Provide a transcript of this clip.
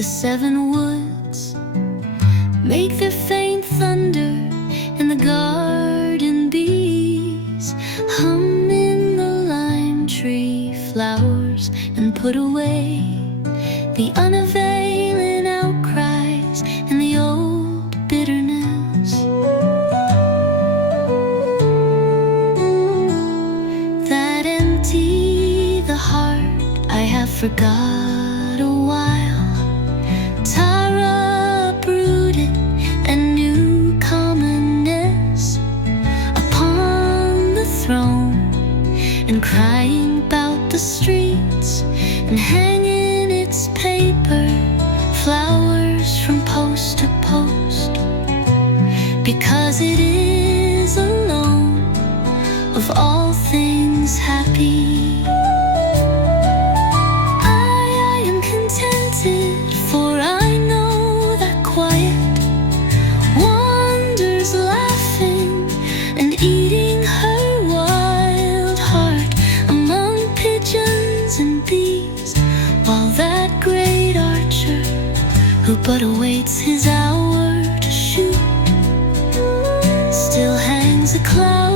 The seven woods make their faint thunder, and the garden bees hum in the lime tree flowers and put away the unavailing outcries and the old bitterness that empty the heart. I have forgot a while. Tara brooded and new commonness upon the throne, and crying about the streets and hanging its paper flowers from post to post, because it is alone of all things happy. I am contented, for I know that quiet wanders laughing and eating her wild heart among pigeons and bees, while that great archer, who but awaits his hour to shoot, still hangs a cloud